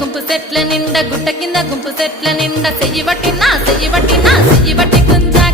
గుంపు సెట్ల నిండా గుట్ట కింద గుంపు సెట్ల నిండా చెయ్యి పట్టినా చెయ్యి పట్టినా చెయ్యి పట్టి గుంజా